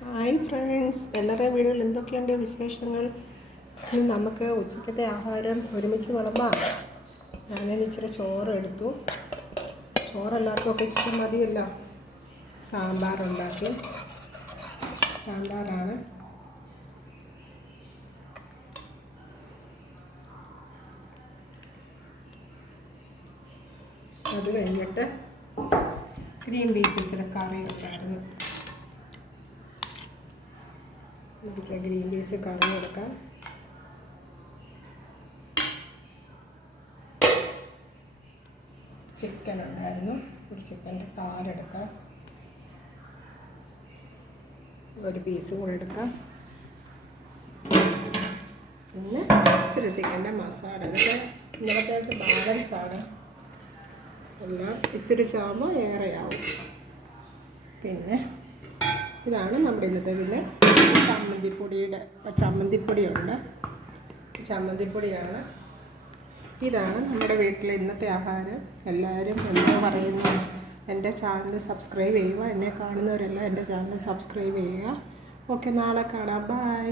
Hi friends, എല്ലാവരുടെയും വീടുകളിൽ എന്തൊക്കെയുണ്ട് വിശേഷങ്ങൾ? ഇന്ന് നമുക്ക് ഉച്ചക്കത്തെ ആഹാരം ഒരുമിച്ച് വിളമ്പാം. ഞാനിന്ന് ഇച്ചിരി ചോറ് എടുത്തു. ചോറെല്ലാവർക്കും ഒക്കെ ഇച്ചിരി മതിയല്ലോ. സാമ്പാറാണ്. അത് കഴിഞ്ഞിട്ട് ഗ്രീൻ പീസ് ഇച്ചിരി കറി വെക്കായിരുന്നു. ഗ്രീൻ പീസ് കറി എടുക്കാം. ചിക്കൻ ഉണ്ടായിരുന്നു, ഒരു ചിക്കൻ്റെ കാലെടുക്കാം. ഒരു പീസ് കൂടെ എടുക്കാം. പിന്നെ ഇച്ചിരി ചിക്കൻ്റെ മസാല. ഇതൊക്കെ ഇന്നലത്തെ ബാലൻസാണ്. എല്ലാം ഇച്ചിരി ചാകുമ്പോൾ ഏറെയാവും. പിന്നെ ഇതാണ് നമ്മുടെ ഇന്നത്തെ. പിന്നെ ചമ്മന്തിപ്പൊടിയാണ്. ഇതാണ് നമ്മുടെ വീട്ടിലെ ഇന്നത്തെ ആഹാരം. എല്ലാവരും എന്താ പറയുന്നു? എൻ്റെ ചാനൽ സബ്സ്ക്രൈബ് ചെയ്യുക. എന്നെ കാണുന്നവരെല്ലാം എൻ്റെ ചാനൽ സബ്സ്ക്രൈബ് ചെയ്യുക. ഓക്കെ, നാളെ കാണാം. ബൈ.